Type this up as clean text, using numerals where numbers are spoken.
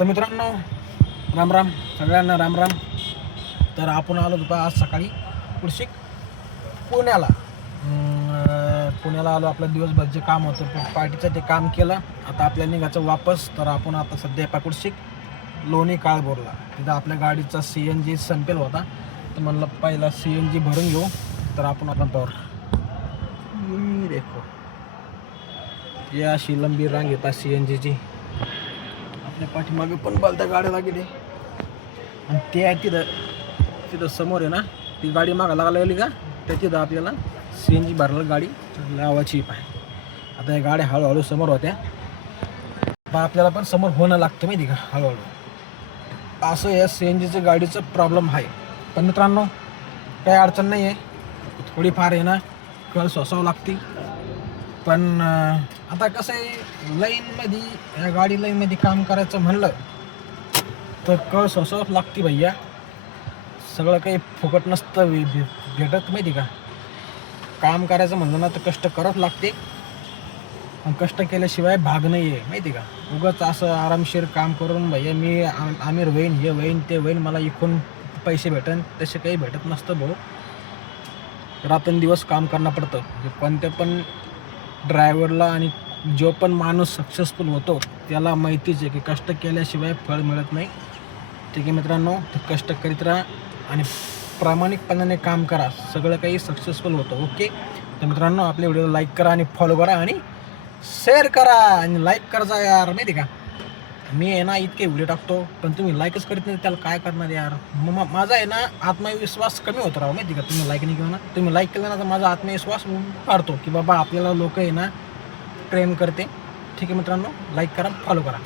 तर मित्रांनो, राम राम सगळ्यांना, राम राम. तर आपण आलो होतो आज सकाळी पुढशी पुण्याला. पुण्याला आलो. आपलं दिवसभर जे काम होतं पार्टीचं ते काम केलं. आता आपल्याला निघायचं वापस. तर आपण आता सध्या पाकुडशिक लोणी काळभोरला. तिथं आपल्या गाडीचा CNG संपेल होता. तर म्हणलं पहिला CNG भरून घेऊ. तर आपण पावर देखो या अशी लंबी रांग येतात CNGची. आपल्या पाठीमागे पण बलत्या गाड्या लागली आणि ते आहे तिथं समोर आहे ना, ती गाडी मागा लागली का त्या तिथं आपल्याला CNG भरला गाडी लावायची पाहिजे. आता या गाड्या हळूहळू समोर होत्या. आपल्याला पण समोर होणं लागतं माहिती का, हळूहळू. असं या CNGचं गाडीचं प्रॉब्लेम आहे. पण मित्रांनो, काही अडचण नाही आहे. थोडीफार आहे ना कळ सोसावं लागते. पण आता कसं आहे, लाईनमध्ये या गाडी लाईनमध्ये काम करायचं म्हणलं तर कळ सोसावंच लागते भैया. सगळं काही फुकट नसतं भेटत माहिती का. काम करायचं म्हणलं ना तर कष्ट करत लागते. पण कष्ट केल्याशिवाय भाग नाही आहे माहिती का. उगाच असं आरामशीर काम करून भैया मी आमिर होईन, हे होईन, ते होईन, मला इकून पैसे भेटेन, तसे काही भेटत नसतं भाऊ. रात्रंदिवस काम करणं पडतं. कोणत्या पण ड्रायव्हरला आणि जो पण माणूस सक्सेसफुल होतो त्याला माहितीच आहे की कष्ट केल्याशिवाय फळ मिळत नाही. ठीक आहे मित्रांनो, तर कष्ट करीत राहा आणि प्रामाणिकपणाने काम करा, सगळं काही सक्सेसफुल होतं. ओके. तर मित्रांनो, आपल्या व्हिडिओला लाईक करा आणि फॉलो करा आणि शेअर करा. आणि लाईक करायचा यार माहिती का. मी आहे ना इतके व्हिडिओ टाकतो पण तुम्ही लाईकच करत नाही, त्याला काय करणार यार. माझा आहे ना आत्मविश्वास कमी होतो राव माहिती का. तुम्ही लाईक नाही केलं ना, तुम्ही लाईक केलं ना तर माझा आत्मविश्वास वाढतो की बाबा आपल्याला लोक आहे ना प्रेम करते. ठीक आहे मित्रांनो, लाईक करा, फॉलो करा.